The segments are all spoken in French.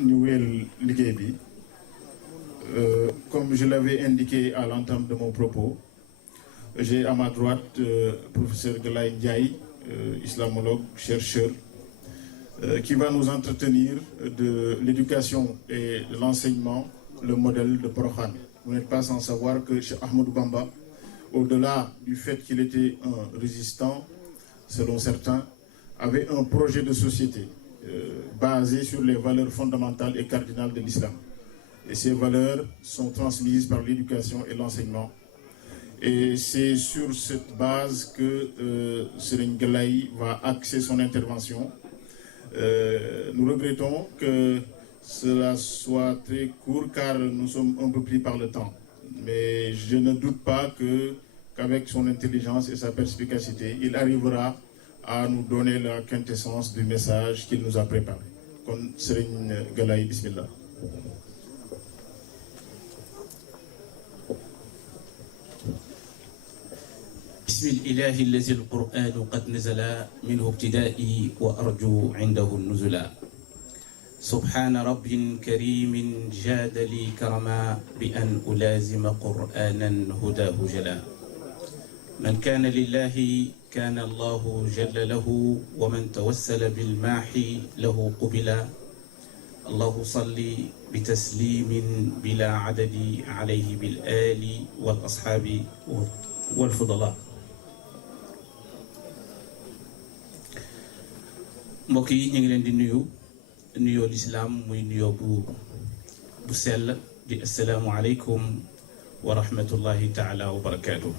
Nouvelle Ligue. Comme je l'avais indiqué à l'entame de mon propos, j'ai à ma droite professeur Galaye Ndiaye, islamologue, chercheur, qui va nous entretenir de l'éducation et de l'enseignement, le modèle de Prokhane. Vous n'êtes pas sans savoir que Cheikh Ahmadou Bamba, au-delà du fait qu'il était un résistant, selon certains, avait un projet de société basé sur les valeurs fondamentales et cardinales de l'islam. Et ces valeurs sont transmises par l'éducation et l'enseignement. Et c'est sur cette base que Serigne Galaye va axer son intervention. Nous regrettons que cela soit très court car nous sommes un peu pris par le temps. Mais je ne doute pas qu'avec son intelligence et sa perspicacité, il arrivera à nous donner la quintessence du message qu'il nous a préparé. Kon Serigne Galaye, bismillah. بسم الإله الذي القرآن قد نزل منه ابتدائي وأرجو عنده النزلا سبحان رب كريم جاد لي كرما بأن ألازم قرآنا هداه جلا من كان لله كان الله جل له ومن توسل بالماحي له قبلا الله صل بتسليم بلا عدد عليه بالآل والأصحاب والفضلاء mbokk yi ñu ngi leen di nuyoo lislaam muy nuyoo bu sell di assalaamu aleykum wa rahmatullahi taala wa barakaatu.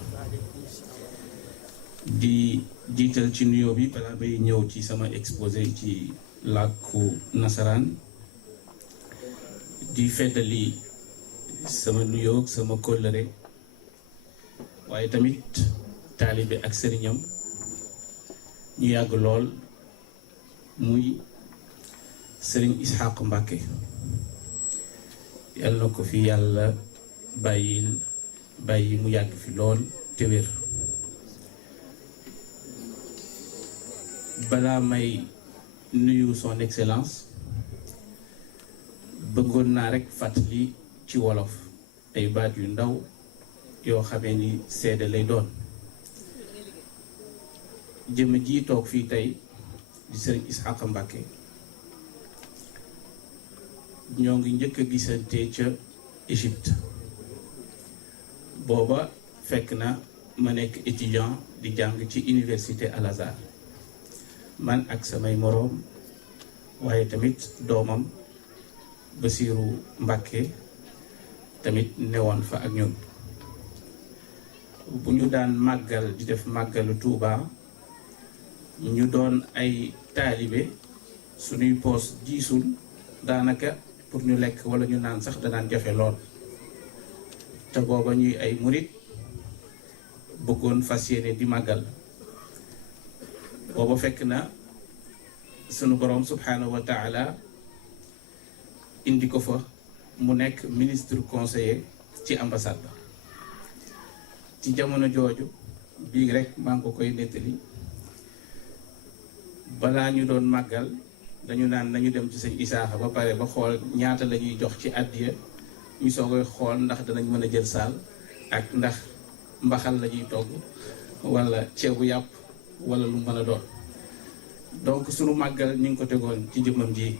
di jiital ci nuyoo bi balaa bay ñëw ci sama exposé ci làkku nasaraan di feddali sama nuyoo sama kóllëre waaye tamit taalibe ak sëriñam ñu yàgg lool muy Sëriñ Ishaq Mbàkke yàlla na ko fi yàlla bàyyi mu yàgg fi lool te wér. balaa may nuyu son excellence bëggoon naa rekk fàttali ci wolof ay baat yu ndaw yoo xamee ni seede lay doon. jëmm ji toog fii tey di Sëriñ Ishaq Mbàkke ñoo ngi njëkk a gisante ca Égypte booba fekk na ma nekk étudiant di jàng ci université Al Azhar man ak samay moroom waaye tamit doomam Basiiru Mbàkke tamit newoon fa ak ñun. bu ñu daan màggal di def màggalu Tuuba ñu doon ay taalibe suñuy poos jiisul daanaka pour ñu lekk wala ñu naan sax danaan jafe lool te booba ñuy ay murit bëggoon fas yéene di màggal. booba fekk na sunu borom subhanahu wa taala indi ko fa mu nekk ministre conseiller ci ambassade ba. ci jamono jooju bii rek maa ngi ko koy nettali balaa ñu doon màggal dañu naan nañu dem ci sëñ Isaaxa ba pare ba xool ñaata la ñuy jox ci àddiya ñu soogay xool ndax danañ mën a jël saal ak ndax mbaxal la ñuy togg wala ceebu yàpp wala lu mën a doon. donc sunu màggal ñu ngi ko tegoon ci jëmmam ji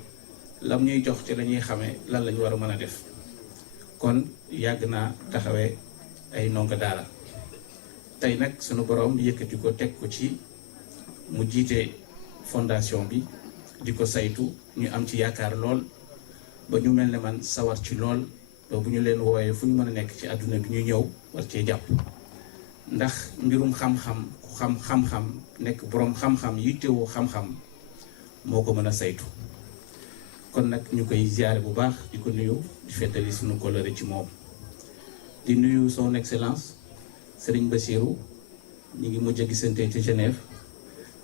lam ñuy jox ci la ñuy xamee lan la ñu war a mën a def. kon yàgg naa taxawee ay ndongo daara tey nag sunu borom yëkkati ko teg ko ci mu jiite fondation bi di ko saytu ñu am ci yaakaar lool ba ñu mel ne man sawar ci lool ba bu ñu leen wooyee fu ñu mën a nekk ci àdduna bi ñu ñëw war cee jàpp. ndax mbirum xam-xam nekk boroom xam-xam yittewoo xam-xam moo ko mën a saytu. kon nag ñu koy ziyaare bu baax di ko nuyu di feddali suñu kóllëre ci moom. di nuyu son excellence Serigne Bassirou ñu ngi mujj a gisante ci Genève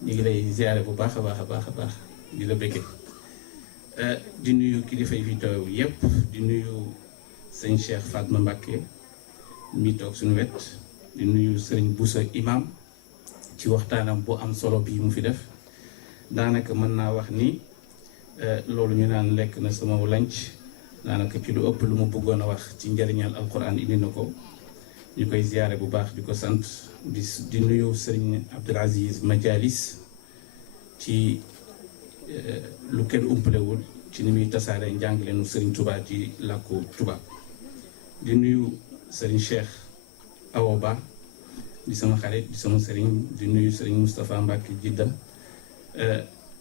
ñu ngi lay ziyaare bu baax a baax di la bëgge. di nuyu kilifa yi fi teew yépp di nuyu sëñ Cheikh Fatma Mbacke mi toog suñu wet di nuyu Serigne Boussa imam ci waxtaanam bu am solo bii mu fi def. daanaka mën naa wax ni loolu ñu naan lekk na sama lanc daanaka ci lu ëpp lu mu bëggoon a wax ci njëriñal alquran indi na ko ñu koy ziyaare bu baax di ko sant di nuyu sëriñ Abdul Aziz Majalis ci lu kenn umpalewul ci ni muy tasaare njàngaleenu sëriñ Touba ci làkku tubaab di nuyu sëriñ Cheikh Awoba di sama xarit di sama sëriñ di nuyu sëriñ Moustapha Mbacke Jidda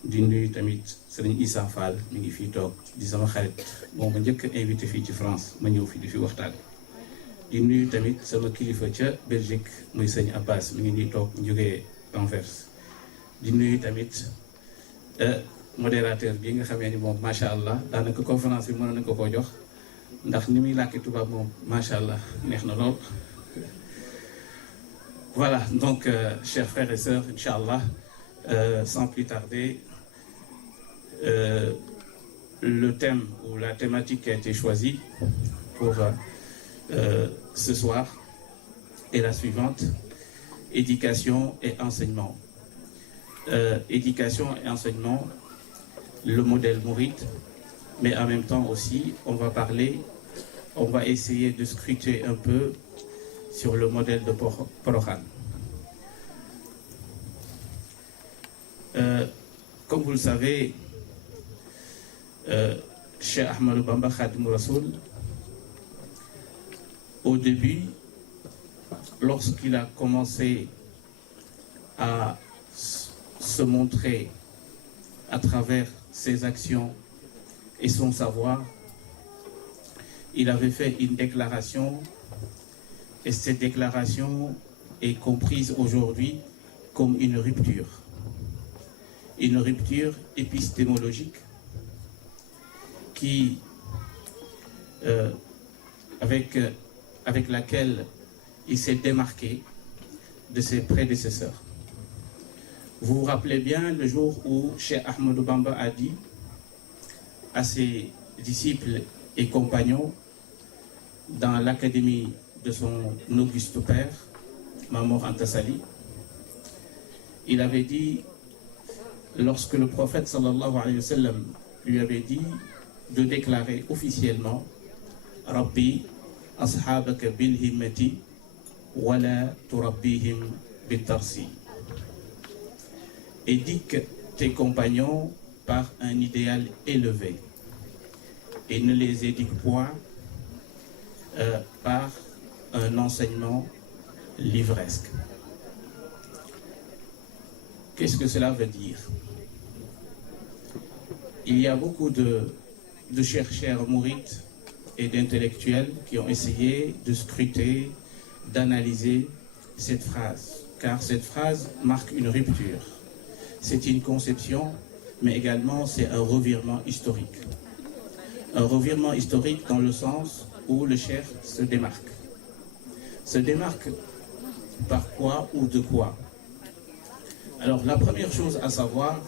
di nuyu tamit sëriñ Issa Fall mi ngi fii toog di sama xarit moom ma njëkk invité fii ci France ma ñëw fii di fi waxtaan di nuyu tamit sama kilifa ca Belgique muy sëñ Abbas mi ngi nii toog jógee Anvers di nuyu tamit modérateur bi nga xamee ni moom macha allah daanaka conférence bi mënoon nañu ko koo jox ndax ni muy làkki tubaab moom macha allah neex na lool. Voilà, donc chers frères et sœurs, Inch'Allah, sans plus tarder, le thème ou la thématique qui a été choisie pour ce soir est la suivante: éducation et enseignement. Éducation et enseignement, le modèle mouride, mais en même temps aussi, on va essayer de scruter un peu sur le modèle de Porokhane. Comme vous le savez, Cheikh Ahmadou Bamba Khadim Rassoul, au début, lorsqu'il a commencé à se montrer à travers ses actions et son savoir, il avait fait une déclaration, et cette déclaration est comprise aujourd'hui comme une rupture épistémologique qui, avec laquelle il s'est démarqué de ses prédécesseurs. Vous vous rappelez bien le jour où Cheikh Ahmadou Bamba a dit à ses disciples et compagnons dans l'académie de son auguste père, Mamor Anta Sali, il avait dit, lorsque le prophète sallallahu alayhi wa sallam lui avait dit de déclarer officiellement Rabbi ashabaka bil himmati wala turabbihim bil tarsi. Éduque tes compagnons par un idéal élevé et ne les éduque point par un enseignement livresque. Qu'est-ce que cela veut dire? Il y a beaucoup de chercheurs mourides et d'intellectuels qui ont essayé de scruter, d'analyser cette phrase, car cette phrase marque une rupture. C'est une conception, mais également c'est un revirement historique. Un revirement historique dans le sens où le cheikh se démarque. Se démarque par quoi ou de quoi? Alors la première chose à savoir,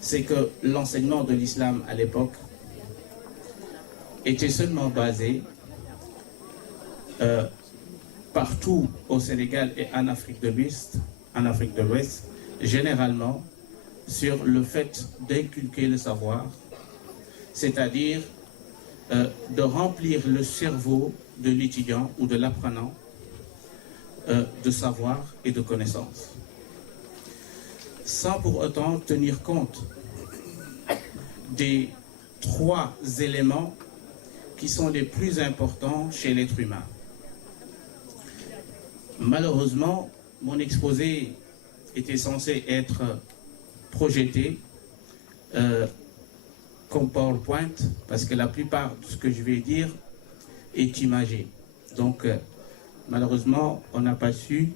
c'est que l'enseignement de l'islam à l'époque était seulement basé partout au Sénégal et en Afrique de l'Ouest, généralement sur le fait d'inculquer le savoir, c'est-à-dire de remplir le cerveau de l'étudiant ou de l'apprenant de savoir et de connaissances, sans pour autant tenir compte des 3 éléments qui sont les plus importants chez l'être humain. Malheureusement, mon exposé était censé être projeté comme PowerPoint, parce que la plupart de ce que je vais dire est imagé. Donc, malheureusement, on n'a pas su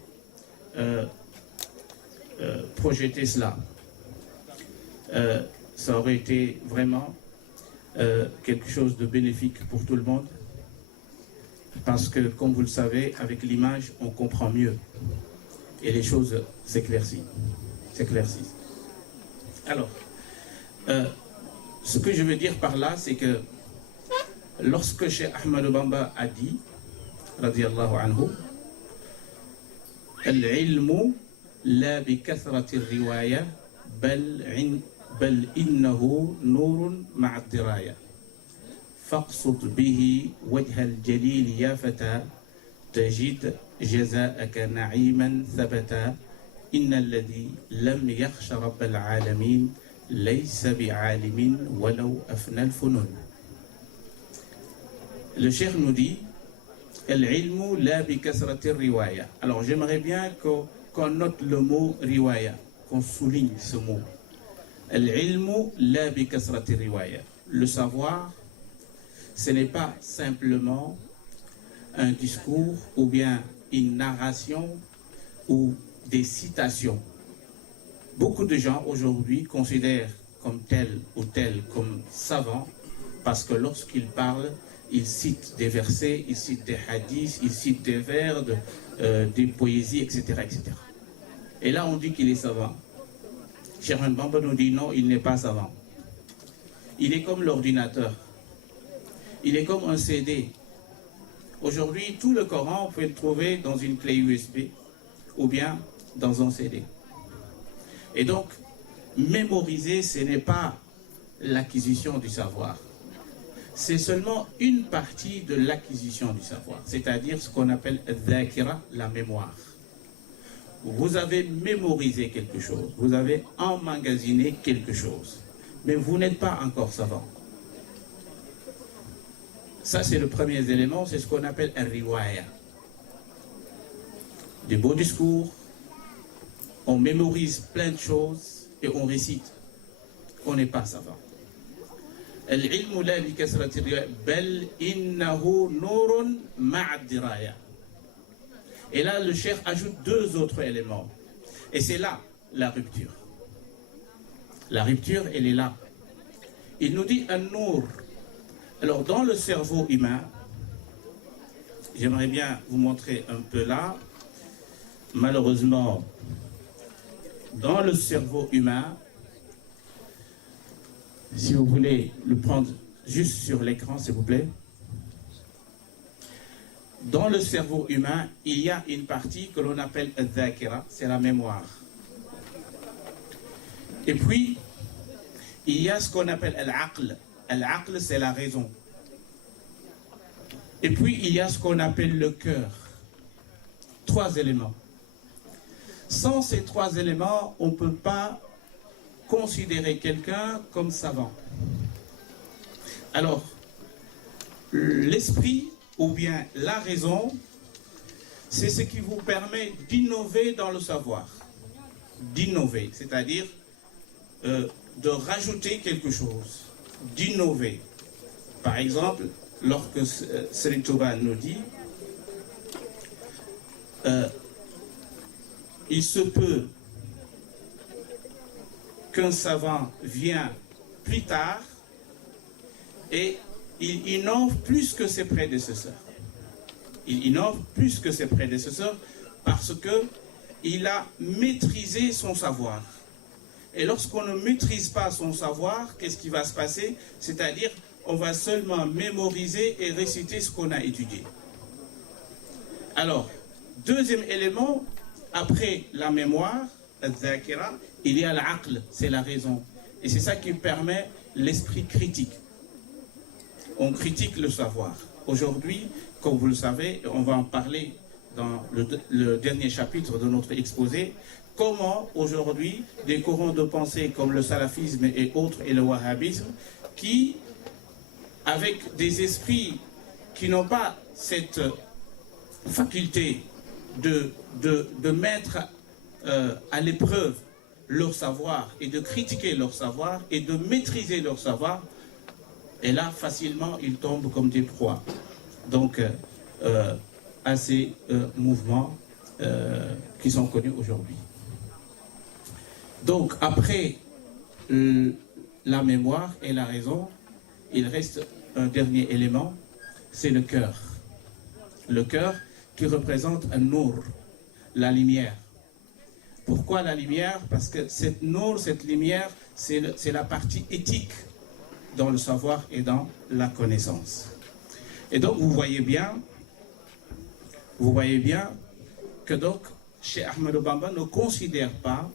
projeter cela. Ça aurait été vraiment quelque chose de bénéfique pour tout le monde, parce que, comme vous le savez, avec l'image, on comprend mieux et les choses s'éclaircissent. Alors, ce que je veux dire par là, c'est que lorsque Cheikh Ahmadou Bamba a dit, radiyallahu anhu, al-ilmu la bi kathrati riwaya bal بل إنه نور مع الدراية فاقصد به وجه الجليل يا فتى تجد جزاءك نعيما ثبتا إن الذي لم يخش رب العالمين ليس بعالم ولو أفنى الفنون. Le cheikh nous dit العلم لا بكثرة الرواية. Alors j'aimerais bien qu'on note le mot riwaya, qu'on souligne ce mot. العلم لا بكثرة الرواية. Le savoir, ce n'est pas simplement un discours ou bien une narration ou des citations. Beaucoup de gens aujourd'hui considèrent comme tel ou tel comme savant parce que lorsqu'ils parlent, ils citent des versets, ils citent des hadiths, ils citent des vers, des poésies, etc., etc. Et là, on dit qu'il est savant. Cheikh Ahmed Bamba nous dit non, il n'est pas savant. Il est comme l'ordinateur. Il est comme un CD. Aujourd'hui, tout le Coran, vous pouvez le trouver dans une clé USB ou bien dans un CD. Et donc, mémoriser, ce n'est pas l'acquisition du savoir. C'est seulement une partie de l'acquisition du savoir, c'est-à-dire ce qu'on appelle dhakira, la mémoire. Vous avez mémorisé quelque chose, vous avez emmagasiné quelque chose, mais vous n'êtes pas encore savant. Ça, c'est le premier élément, c'est ce qu'on appelle un riwaya. Des beaux discours, on mémorise plein de choses et on récite. On n'est pas savant. العلم لا بكثرة الرواية بل إنه نور مع الدراية. Et là, le cheikh ajoute deux autres éléments. Et c'est là la rupture. La rupture, elle est là. Il nous dit un nour. Alors, dans le cerveau humain, j'aimerais bien vous montrer un peu là. Malheureusement, dans le cerveau humain, si vous voulez le prendre juste sur l'écran, s'il vous plaît. Dans le cerveau humain, il y a une partie que l'on appelle al-dhakira, c'est la mémoire. Et puis, il y a ce qu'on appelle al-aql. Al-aql, c'est la raison. Et puis, il y a ce qu'on appelle le cœur. Trois éléments. Sans ces trois éléments, on ne peut pas considérer quelqu'un comme savant. Alors, l'esprit ou bien la raison, c'est ce qui vous permet d'innover dans le savoir. D'innover, c'est-à-dire de rajouter quelque chose, d'innover. Par exemple, lorsque Serigne Touba nous dit il se peut qu'un savant vient plus tard et il innove plus que ses prédécesseurs. Il innove plus que ses prédécesseurs parce qu'il a maîtrisé son savoir. Et lorsqu'on ne maîtrise pas son savoir, qu'est-ce qui va se passer? C'est-à-dire, on va seulement mémoriser et réciter ce qu'on a étudié. Alors, deuxième élément, après la mémoire, al-dhakira, il y a l'aql, c'est la raison. Et c'est ça qui permet l'esprit critique. On critique le savoir. Aujourd'hui, comme vous le savez, on va en parler dans le dernier chapitre de notre exposé, comment aujourd'hui des courants de pensée comme le salafisme et autres et le wahhabisme, qui, avec des esprits qui n'ont pas cette faculté de mettre à l'épreuve leur savoir et de critiquer leur savoir et de maîtriser leur savoir, et là facilement ils tombent comme des proies donc à ces mouvements qui sont connus aujourd'hui. Donc après la mémoire et la raison, il reste un dernier élément, c'est le cœur. Le cœur qui représente un nour, la lumière. Pourquoi la lumière? Parce que cette nour, cette lumière, c'est la partie éthique dans le savoir et dans la connaissance. Et donc vous voyez bien que donc Cheikh Ahmadou Bamba ne considère pas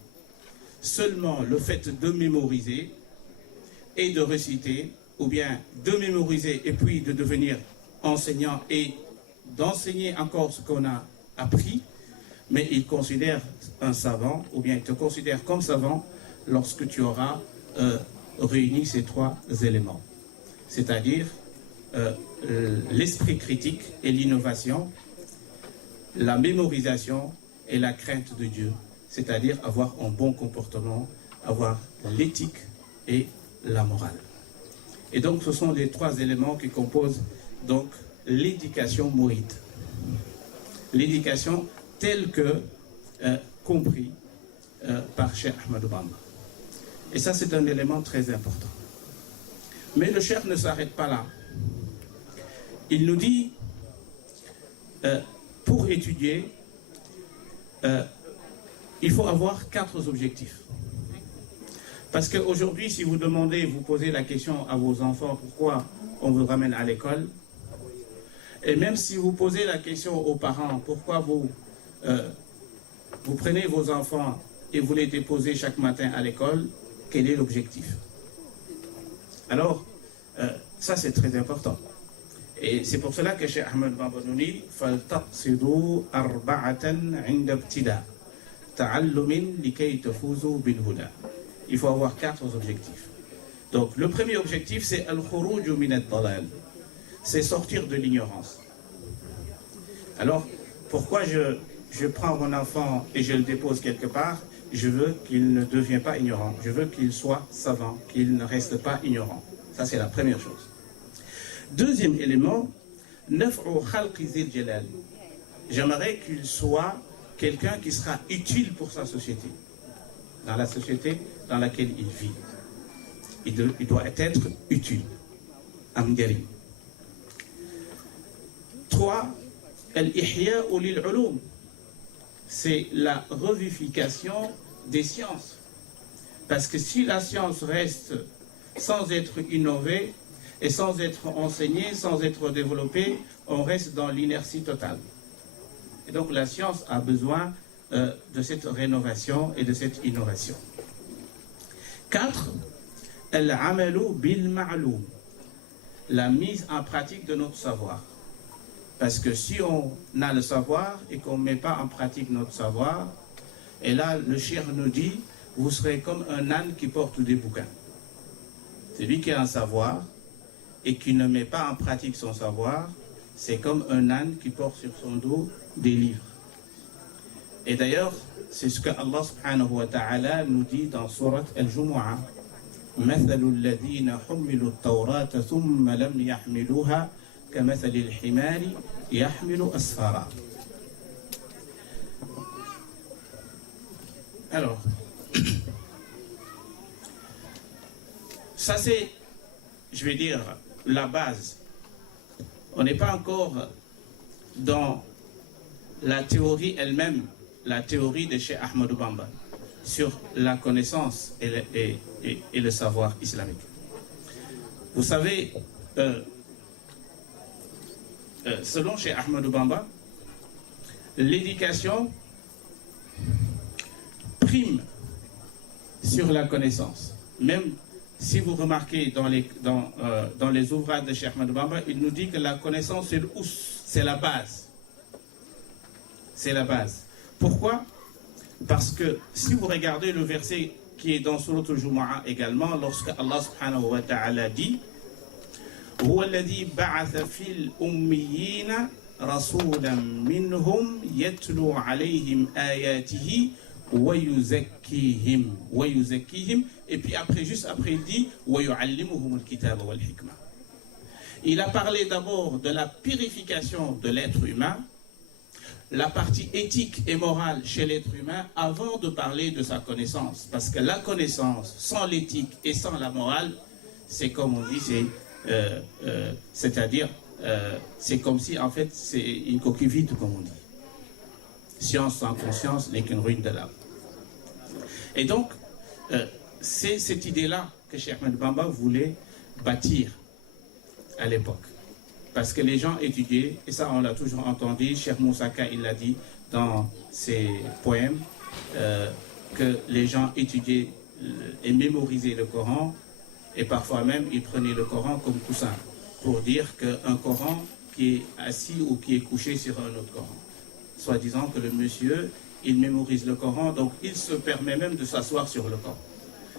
seulement le fait de mémoriser et de réciter, ou bien de mémoriser et puis de devenir enseignant et d'enseigner encore ce qu'on a appris, mais il considère un savant, ou bien il te considère comme savant lorsque tu auras réuni ces trois éléments, c'est-à-dire l'esprit critique et l'innovation, la mémorisation et la crainte de Dieu, c'est-à-dire avoir un bon comportement, avoir l'éthique et la morale. Et donc ce sont les trois éléments qui composent donc l'éducation mouride. L'éducation telle que compris par Cheikh Ahmadou Bamba. Et ça, c'est un élément très important. Mais le Cheikh ne s'arrête pas là. Il nous dit, pour étudier, il faut avoir 4 objectifs. Parce qu'aujourd'hui, si vous demandez, vous posez la question à vos enfants, pourquoi on vous ramène à l'école, et même si vous posez la question aux parents, pourquoi vous prenez vos enfants et vous les déposez chaque matin à l'école, quel est l'objectif? Alors, ça c'est très important. Et c'est pour cela que Cheikh Ahmed Bamba nous dit فَلْتَقْصِدُوا أَرْبَعَةً عِنْدَ ابْتِدَاءٍ تَعَلُّمٍ لِكَيْ تَفُوزُوا بِالْهُدَى. Il faut avoir 4 objectifs. Donc le premier objectif c'est al-khuruj min ad-dalal, c'est sortir de l'ignorance. Alors pourquoi je prends mon enfant et je le dépose quelque part? Je veux qu'il ne devienne pas ignorant, je veux qu'il soit savant, qu'il ne reste pas ignorant. Ça c'est la première chose. Deuxième élément, naf'u khalqi zil jalal. J'aimerais qu'il soit quelqu'un qui sera utile pour sa société, dans la société dans laquelle il vit. Il doit être utile. Amgari. 3. Al-ihya'u lil-ulum. C'est la revivification des sciences. Parce que si la science reste sans être innovée et sans être enseignée, sans être développée, on reste dans l'inertie totale. Et donc la science a besoin de cette rénovation et de cette innovation. 4. Al-amalu bil-ma'loum. La mise en pratique de notre savoir. Parce que si on a le savoir et qu'on ne met pas en pratique notre savoir, et là le cheikh nous dit, vous serez comme un âne qui porte des bouquins. Celui qui a un savoir et qui ne met pas en pratique son savoir, c'est comme un âne qui porte sur son dos des livres. Et d'ailleurs, c'est ce que Allah subhanahu wa ta'ala nous dit dans Surat Al-Jumu'ah. مثل الذين حملوا التوراة ثم لم يحملوها كمثل الحمار يحمل أسفارا. Alors, ça c'est, je vais dire, la base. On n'est pas encore dans la théorie elle-même, la théorie de Cheikh Ahmadou Bamba sur la connaissance et le savoir islamique. Vous savez, selon Cheikh Ahmadou Bamba, l'éducation prime sur la connaissance. Même si vous remarquez dans les ouvrages de Cheikh Ahmadou Bamba, il nous dit que la connaissance c'est le ous, c'est la base. C'est la base. Pourquoi? Parce que si vous regardez le verset qui est dans Surat Al-Jumu'ah également, lorsque Allah subhanahu wa ta'ala dit هو الذي بعث في الأميين رسولا منهم يتلو عليهم آياته ويزكيهم et puis après, juste après il dit ويعلمهم الكتاب والحكمة. Il a parlé d'abord de la purification de l'être humain, la partie éthique et morale chez l'être humain avant de parler de sa connaissance. Parce que la connaissance sans l'éthique et sans la morale, c'est comme on dit, c'est-à-dire, c'est comme si en fait c'est une coquille vide, comme on dit. Science sans conscience n'est qu'une ruine de l'âme. Et donc, c'est cette idée-là que Cheikh Ahmed Bamba voulait bâtir à l'époque. Parce que les gens étudiaient, et ça on l'a toujours entendu, Cheikh Moussaka il l'a dit dans ses poèmes, que les gens étudiaient et mémorisaient le Coran, et parfois même ils prenaient le Coran comme coussin, pour dire qu'un Coran qui est assis ou qui est couché sur un autre Coran. Soi-disant que le monsieur, il mémorise le Coran, donc il se permet même de s'asseoir sur le Coran.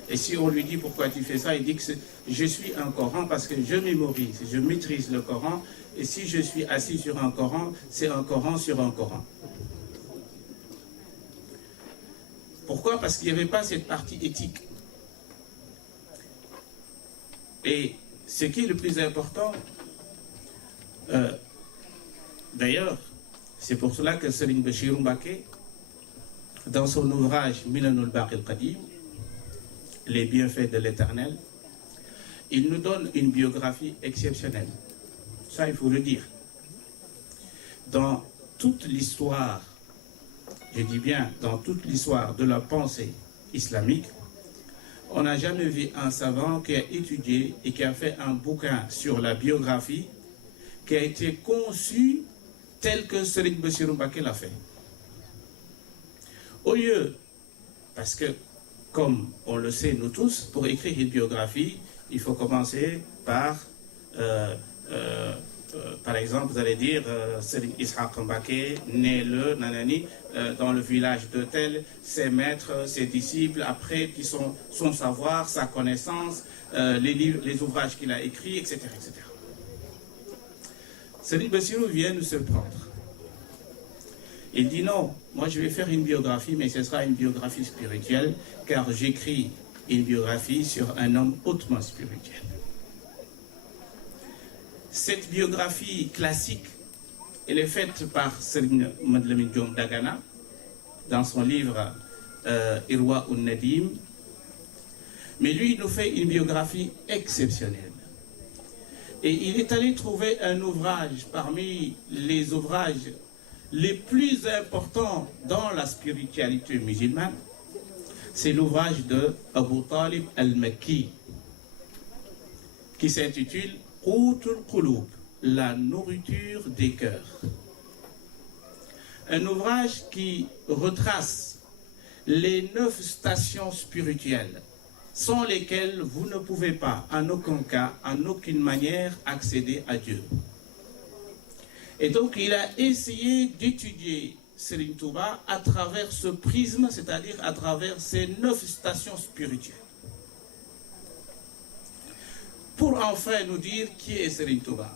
Et si on lui dit pourquoi tu fais ça, il dit que je suis un Coran parce que je mémorise, je maîtrise le Coran, et si je suis assis sur un Coran, c'est un Coran sur un Coran. Pourquoi? Parce qu'il n'y avait pas cette partie éthique. Et ce qui est le plus important, d'ailleurs, c'est pour cela que Serigne Bachirou Mbacké, dans son ouvrage Minanul Baqil Qadim, les bienfaits de l'Éternel, il nous donne une biographie exceptionnelle. Ça, il faut le dire. Dans toute l'histoire, je dis bien dans toute l'histoire de la pensée islamique, on n'a jamais vu un savant qui a étudié et qui a fait un bouquin sur la biographie qui a été conçu tel que Serigne Bassirou Mbacké l'a fait. Au lieu, parce que, comme on le sait nous tous, pour écrire une biographie, il faut commencer par exemple, vous allez dire Serigne Ishaq Mbacké, né le nanani, dans le village de tel, ses maîtres, ses disciples, après qui sont son savoir, sa connaissance, les livres, les ouvrages qu'il a écrits, etc., etc. Serigne Bassirou vient nous surprendre. Il dit non, moi je vais faire une biographie, mais ce sera une biographie spirituelle, car j'écris une biographie sur un homme hautement spirituel. Cette biographie classique, elle est faite par Serigne Madlamine Diom Dagana dans son livre Irwa un-Nadim, mais lui il nous fait une biographie exceptionnelle. Et il est allé trouver un ouvrage parmi les ouvrages les plus importants dans la spiritualité musulmane. C'est l'ouvrage de Abu Talib al-Makki qui s'intitule Qutul Qulub, la nourriture des cœurs. Un ouvrage qui retrace les 9 stations spirituelles sans lesquelles vous ne pouvez pas, en aucun cas, en aucune manière, accéder à Dieu. Et donc, il a essayé d'étudier Serigne Touba à travers ce prisme, c'est-à-dire à travers ces 9 stations spirituelles. Pour enfin nous dire qui est Serigne Touba.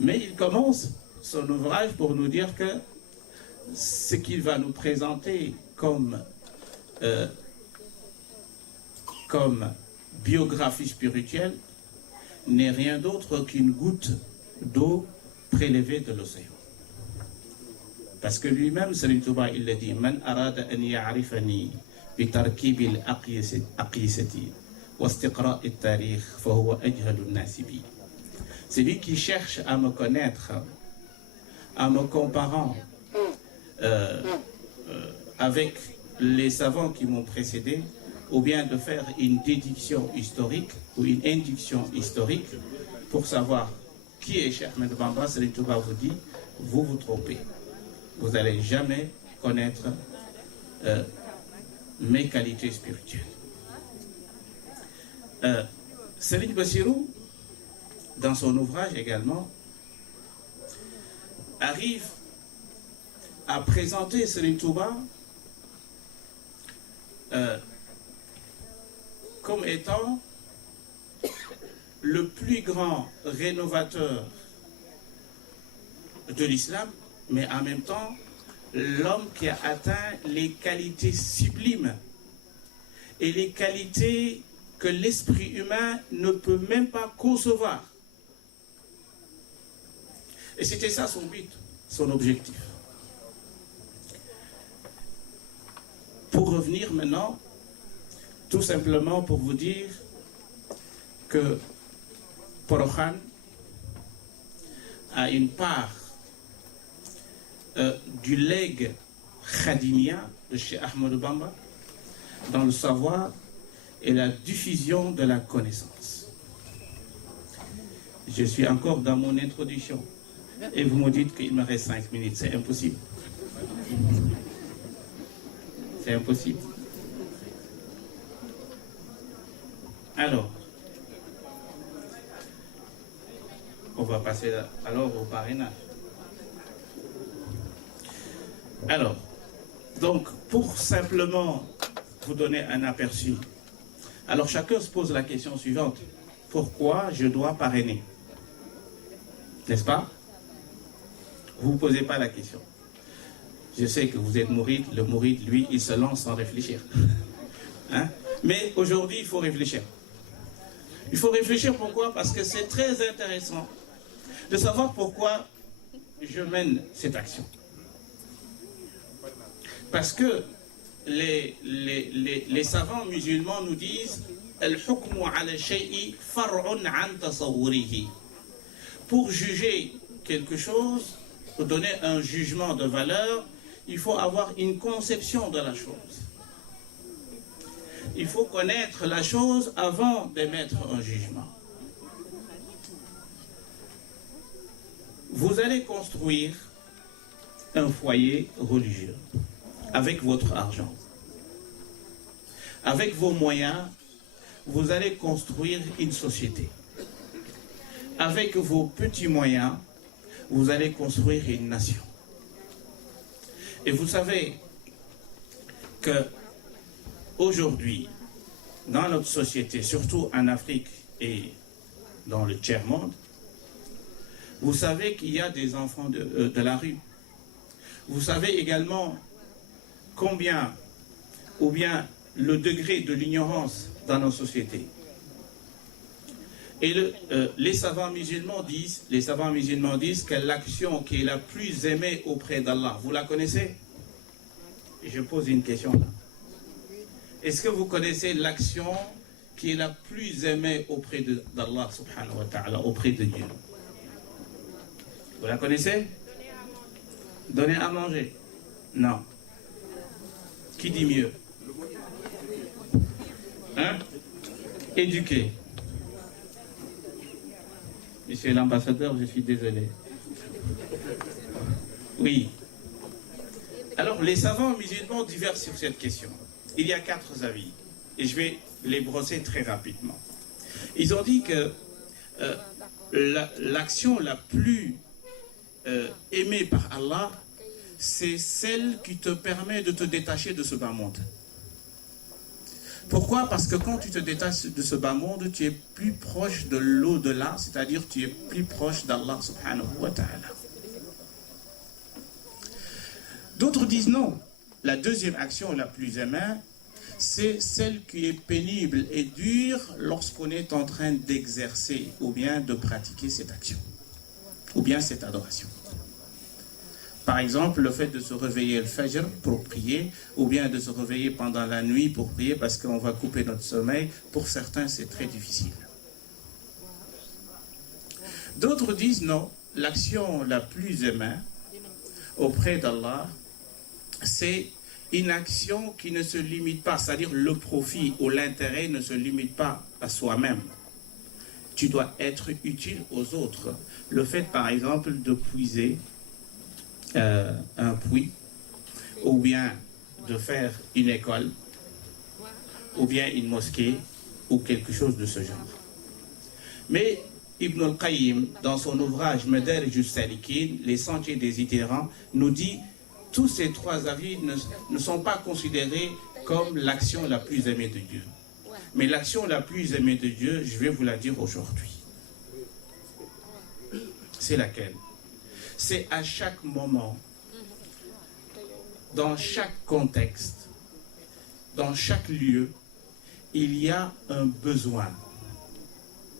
Mais il commence son ouvrage pour nous dire que ce qu'il va nous présenter comme biographie spirituelle n'est rien d'autre qu'une goutte d'eau prélevée de l'océan. Parce que lui-même, Serigne Touba, il le dit, Man arada an ya'rifani bi tarkibi al-aqisati wa istiqra' al-tarikh fa huwa ajhalu an-nasi bi. C'est lui qui cherche à me connaître en me comparant avec les savants qui m'ont précédé, ou bien de faire une déduction historique ou une induction historique pour savoir qui est Cheikh Ahmadou Bamba. Serigne Touba vous dit, vous vous trompez. Vous n'allez jamais connaître mes qualités spirituelles. Serigne Bassirou, dans son ouvrage également, arrive à présenter Serigne Touba comme étant le plus grand rénovateur de l'islam, mais en même temps l'homme qui a atteint les qualités sublimes et les qualités que l'esprit humain ne peut même pas concevoir. Et c'était ça son but, son objectif. Pour revenir maintenant, tout simplement pour vous dire que Porokhane a une part du legs khadimien de chez Ahmadou Bamba dans le savoir et la diffusion de la connaissance. Je suis encore dans mon introduction et vous me dites qu'il me reste 5 minutes, c'est impossible. C'est impossible. Alors, on va passer alors au parrainage. Alors, donc, pour simplement vous donner un aperçu, alors chacun se pose la question suivante. Pourquoi je dois parrainer? N'est-ce pas? Vous ne posez pas la question. Je sais que vous êtes mouride, le mouride, lui, il se lance sans réfléchir. Hein? Mais aujourd'hui, il faut réfléchir. Il faut réfléchir pourquoi? Parce que c'est très intéressant de savoir pourquoi je mène cette action. Parce que les savants musulmans nous disent pour juger quelque chose, pour donner un jugement de valeur, il faut avoir une conception de la chose. Il faut connaître la chose avant d'émettre un jugement. Vous allez construire un foyer religieux avec votre argent. Avec vos moyens, vous allez construire une société. Avec vos petits moyens, vous allez construire une nation. Et vous savez que aujourd'hui, dans notre société, surtout en Afrique et dans le tiers-monde, vous savez qu'il y a des enfants de la rue. Vous savez également combien, ou bien le degré de l'ignorance dans nos sociétés. Et les savants musulmans disent que l'action qui est la plus aimée auprès d'Allah, vous la connaissez? Je pose une question là. Est-ce que vous connaissez l'action qui est la plus aimée auprès d'Allah subhanahu wa ta'ala, auprès de Dieu? Vous la connaissez? Donner à manger? Non. Qui dit mieux? Hein? Éduquer. Monsieur l'ambassadeur, je suis désolé. Oui. Alors, les savants musulmans divergent sur cette question. Il y a 4 avis, et je vais les brosser très rapidement. Ils ont dit que l'action la plus aimée par Allah, c'est celle qui te permet de te détacher de ce bas monde. Pourquoi? Parce que quand tu te détaches de ce bas monde, tu es plus proche de l'au-delà, c'est-à-dire tu es plus proche d'Allah subhanahu wa ta'ala. D'autres disent non. La deuxième action la plus aimée, c'est celle qui est pénible et dure lorsqu'on est en train d'exercer ou bien de pratiquer cette action, ou bien cette adoration. Par exemple, le fait de se réveiller le fajr pour prier, ou bien de se réveiller pendant la nuit pour prier parce qu'on va couper notre sommeil, pour certains c'est très difficile. D'autres disent non, l'action la plus aimée auprès d'Allah, c'est une action qui ne se limite pas, c'est-à-dire le profit ou l'intérêt ne se limite pas à soi-même. Tu dois être utile aux autres. Le fait, par exemple, de puiser un puits, ou bien de faire une école, ou bien une mosquée, ou quelque chose de ce genre. Mais Ibn al-Qayyim, dans son ouvrage Madarij as-Salikin, les sentiers des itinérants, nous dit tous ces 3 avis ne sont pas considérés comme l'action la plus aimée de Dieu. Mais l'action la plus aimée de Dieu, je vais vous la dire aujourd'hui. C'est laquelle? C'est à chaque moment, dans chaque contexte, dans chaque lieu, il y a un besoin.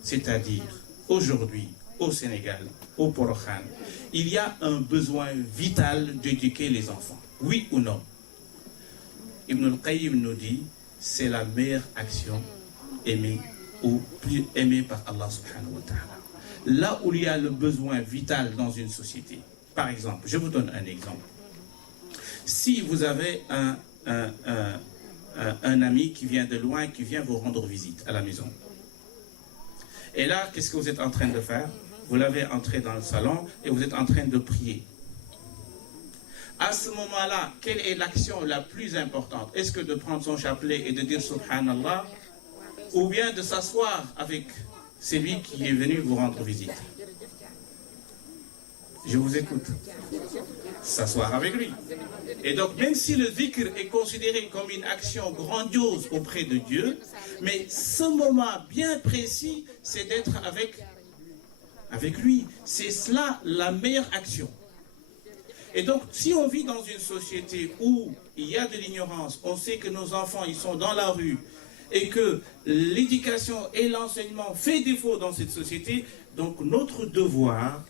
C'est-à-dire, aujourd'hui, au Sénégal, au Porokhan, il y a un besoin vital d'éduquer les enfants. Oui ou non? Ibn al-Qayyim nous dit, c'est la meilleure action aimée ou plus aimée par Allah subhanahu wa ta'ala. Là où il y a le besoin vital dans une société. Par exemple, je vous donne un exemple. Si vous avez un ami qui vient de loin, qui vient vous rendre visite à la maison. Et là, qu'est-ce que vous êtes en train de faire? Vous l'avez entré dans le salon et vous êtes en train de prier. À ce moment-là, quelle est l'action la plus importante? Est-ce que de prendre son chapelet et de dire Subhanallah, ou bien de s'asseoir avec celui qui est venu vous rendre visite? Je vous écoute. S'asseoir avec lui. Et donc, même si le dhikr est considéré comme une action grandiose auprès de Dieu, mais ce moment bien précis, c'est d'être avec lui. C'est cela la meilleure action. Et donc, si on vit dans une société où il y a de l'ignorance, on sait que nos enfants, ils sont dans la rue, et que l'éducation et l'enseignement fait défaut dans cette société, donc notre devoir,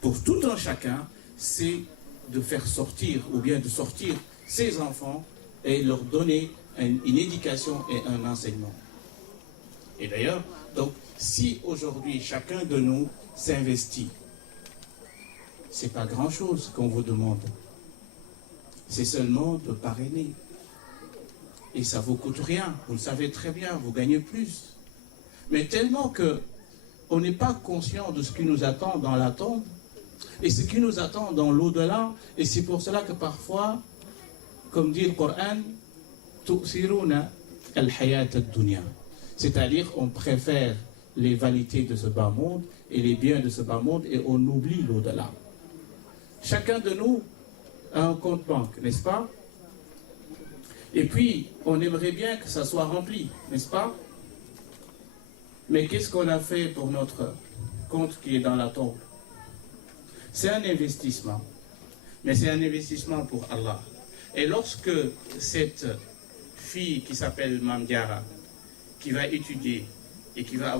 pour tout un chacun, c'est de faire sortir, ou bien de sortir ses enfants et leur donner une éducation et un enseignement. Et d'ailleurs, donc, si aujourd'hui chacun de nous s'investit, c'est pas grand-chose qu'on vous demande. C'est seulement de parrainer. Et ça vous coûte rien, vous le savez très bien, vous gagnez plus. Mais tellement que on n'est pas conscient de ce qui nous attend dans la tombe, et ce qui nous attend dans l'au-delà, et c'est pour cela que parfois, comme dit le Coran, tu'siruna al-hayat ad-dunya. C'est-à-dire, on préfère les vanités de ce bas monde et les biens de ce bas monde, et on oublie l'au-delà. Chacun de nous a un compte banque, n'est-ce pas? Et puis, on aimerait bien que ça soit rempli, n'est-ce pas? Mais qu'est-ce qu'on a fait pour notre compte qui est dans la tombe? C'est un investissement, mais c'est un investissement pour Allah. Et lorsque cette fille qui s'appelle Mamdiara, qui va étudier et qui va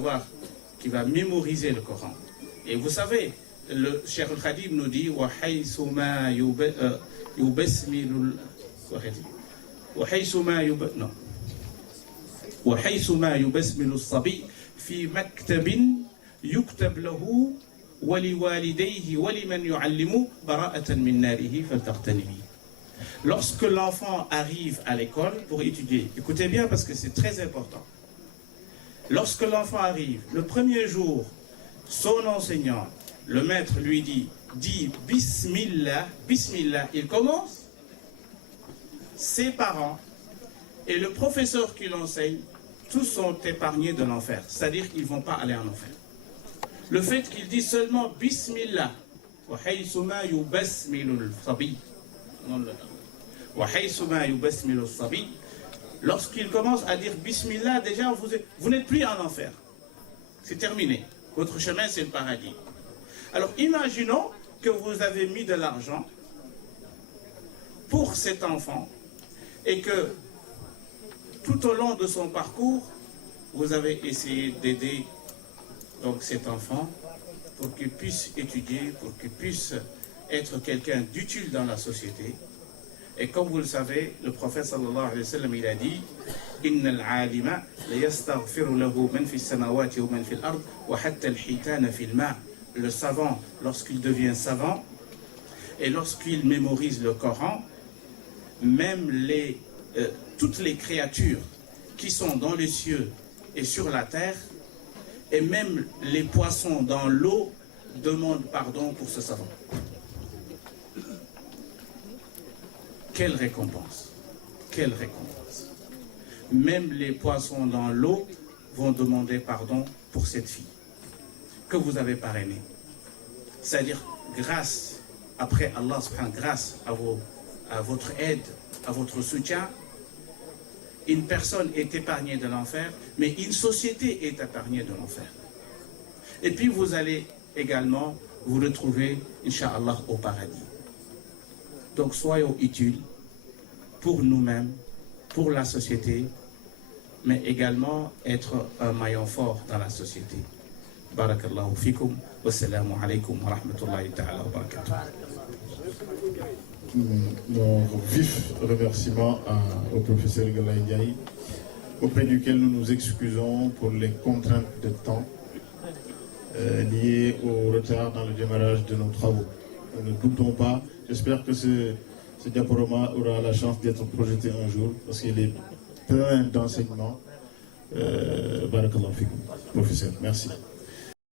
mémoriser le Coran, et vous savez, le Cheikh Al-Khadim nous dit وَحَيْثُمَا يُبَسْمِلُ الصَّبِيُّ فِي مَكْتَبٍ يُكْتَبْ لَهُ وَلِوَالِدَيْهِ وَلِمَنْ يُعَلِّمُ بَرَاءَةً مِنْ نَارِهِ فَلْتَغْتَنِمِي. Lorsque l'enfant arrive à l'école pour étudier, écoutez bien parce que c'est très important. Lorsque l'enfant arrive, le premier jour, son enseignant, le maître lui dit Bismillah, Bismillah, il commence. Ses parents et le professeur qui l'enseigne, tous sont épargnés de l'enfer. C'est-à-dire qu'ils ne vont pas aller en enfer. Le fait qu'il dit seulement Bismillah, lorsqu'il commence à dire Bismillah, déjà vous n'êtes plus en enfer. C'est terminé. Votre chemin, c'est le paradis. Alors imaginons que vous avez mis de l'argent pour cet enfant et que tout au long de son parcours, vous avez essayé d'aider donc cet enfant pour qu'il puisse étudier, pour qu'il puisse être quelqu'un d'utile dans la société. Et comme vous le savez, le prophète sallallahu alayhi wa sallam, il a dit Inna al-alima la yastaghfiru lahu man fi samawati wa man fi al-ard wa hatta al-hitana fi al-ma'. Le savant, lorsqu'il devient savant et lorsqu'il mémorise le Coran, même toutes les créatures qui sont dans les cieux et sur la terre, et même les poissons dans l'eau demandent pardon pour ce savant. Quelle récompense! Quelle récompense! Même les poissons dans l'eau vont demander pardon pour cette fille que vous avez parrainée. C'est-à-dire, grâce, après Allah, grâce à votre aide, à votre soutien, une personne est épargnée de l'enfer, mais une société est épargnée de l'enfer. Et puis vous allez également vous retrouver, Inch'Allah, au paradis. Donc soyons utiles pour nous-mêmes, pour la société, mais également être un maillon fort dans la société. Barakallahu fikum, wassalamu alaikum wa rahmatullahi ta'ala wa barakatuh. Nos vifs remerciements au professeur Galaye Ndiaye, auprès duquel nous nous excusons pour les contraintes de temps liées au retard dans le démarrage de nos travaux. Nous ne doutons pas, j'espère que ce diaporama aura la chance d'être projeté un jour, parce qu'il est plein d'enseignements. Barakallahu fikum, professeur, merci.